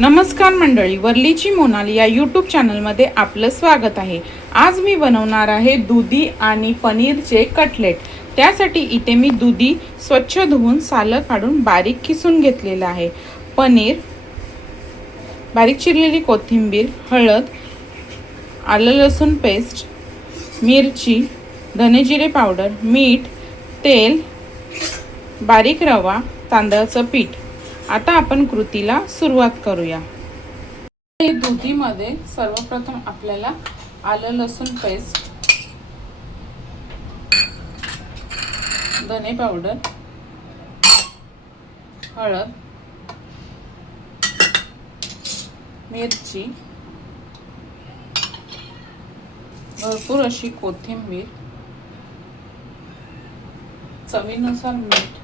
नमस्कार मंडळी, वर्लीची मोनाली या यूट्यूब चॅनलमध्ये आपलं स्वागत आहे। आज मी बनवणार आहे दुधी आणि पनीरचे कटलेट। त्यासाठी इथे मी दुधी स्वच्छ धुवून सालं काढून बारीक किसून घेतलेलं आहे। पनीर, बारीक चिरलेली कोथिंबीर, हळद, आलं लसूण पेस्ट, मिरची, धने जिरे पावडर, मीठ, तेल, बारीक रवा, तांदळाचं पीठ। आता आपण कृतीला सुरुवात करूया। दुधीमध्ये सर्वप्रथम आपल्याला आलं लसूण पेस्ट, धने पावडर, हळद, मिरची, भरपूर अशी कोथिंबीर, चवीनुसार मीठ,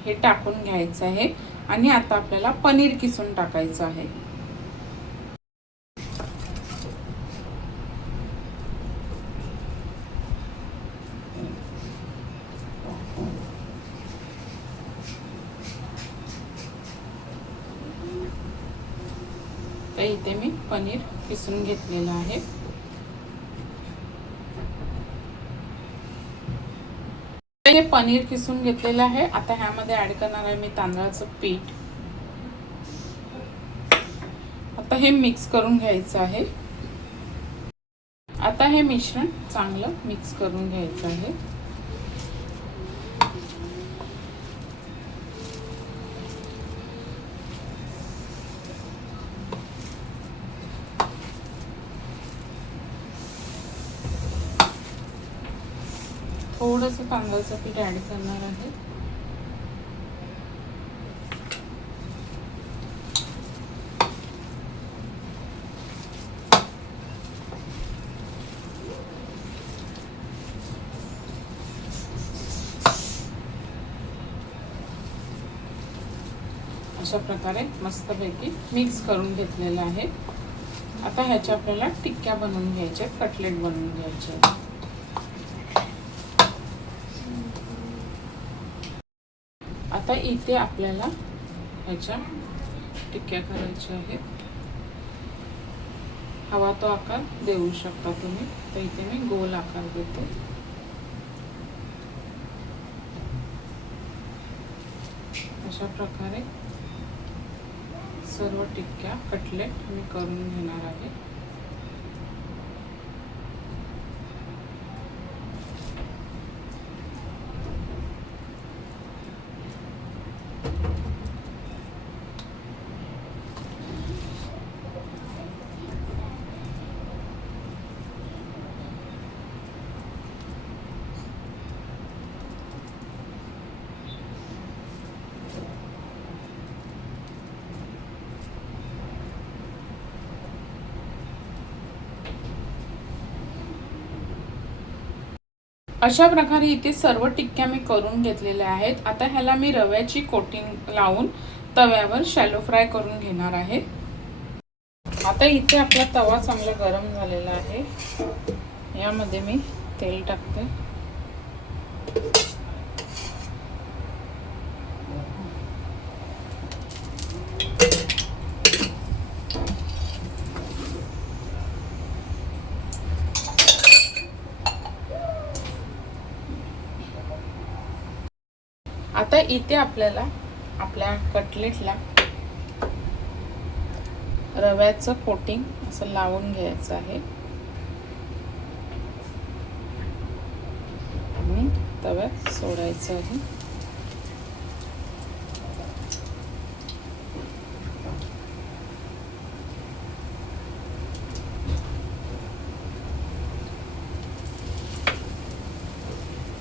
हे टाकून घ्यायचं आहे आणि आता आपल्याला पनीर किसून टाकायचं आहे। तर इथे मी पनीर किसून घेतलेलं आहे। हे पनीर किसून घेतलेलं आहे। आता ह्यामध्ये ऍड करणार आहे मी तांदळाचं पीठ। आता हे मिक्स करून घ्यायचं आहे। आता हे मिश्रण चांगलं मिक्स करून घ्यायचं आहे। थोडंसं तांदळाचं पीठ ऍड करणार आहे। अशा प्रकारे मस्तपैकी मिक्स करून घेतलेलं आहे। आता ह्याच्या आपल्याला टिक्क्या बनवून घ्यायच्या, कटलेट बनवून घ्यायचे। आता इथे आपल्याला ह्याच्या टिक्क्या करायच्या आहेत। हवा तो आकार देऊ शकता तुम्ही। तर इथे मी गोल आकार देते। अशा प्रकारे सर्व टिक्क्या कटलेट मी करून घेणार आहे। अशा प्रकारे इथे सर्व टिक्क्या मी करून घेतलेल्या आहेत। आता ह्याला मी रव्याची कोटिंग लावून तव्यावर शॅलो फ्राय करून घेणार आहे। आता इथे आपला तवा चांगला गरम झालेला आहे। यामध्ये मी तेल टाकते। आता इथे आपल्याला आपल्या कटलेटला रव्याचं कोटिंग असं लावून घ्यायचं आहे आणि तव्यात सोडायचं आहे।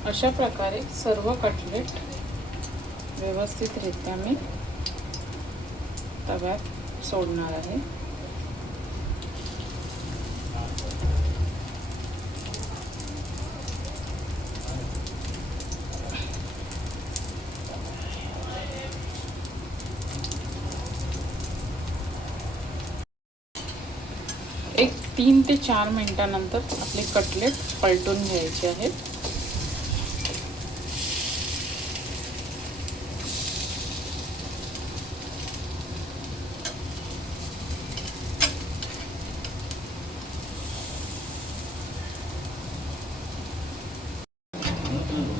अशा प्रकारे सर्व कटलेट व्यवस्थितरित्या मी तव्यात सोडणार आहे। एक 3 ते 4 मिनिटांनंतर आपले कटलेट पलटून घ्यायचे आहेत।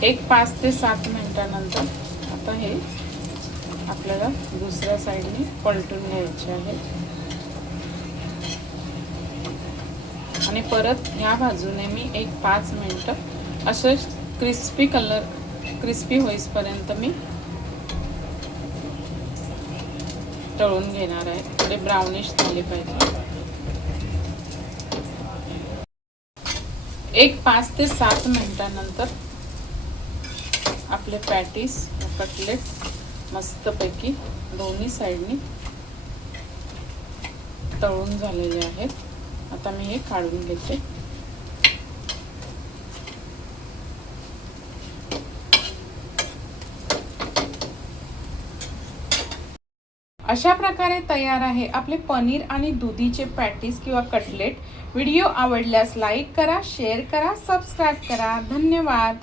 एक 5 ते 7 मिनिटानंतर आता हे आपल्याला दुसऱ्या साईडने पलटून घ्यायचे आहे आणि परत ह्या बाजूने मी एक 5 मिनिटं असं क्रिस्पी होईपर्यंत मी तळून घेणार आहे। थोडे ब्राउनिश झाले पाहिजे। एक 5 ते 7 मिनिटानंतर आपले पॅटीस कटलेट मस्तपैकी दोन्ही साइडनी तळून झालेले आहेत। आता मी हे काढून घेते। अशा प्रकारे तयार आहे आपले पनीर आणि दुधीचे पॅटीस किंवा कटलेट। व्हिडिओ आवडल्यास लाईक करा, शेअर करा, सबस्क्राइब करा। धन्यवाद।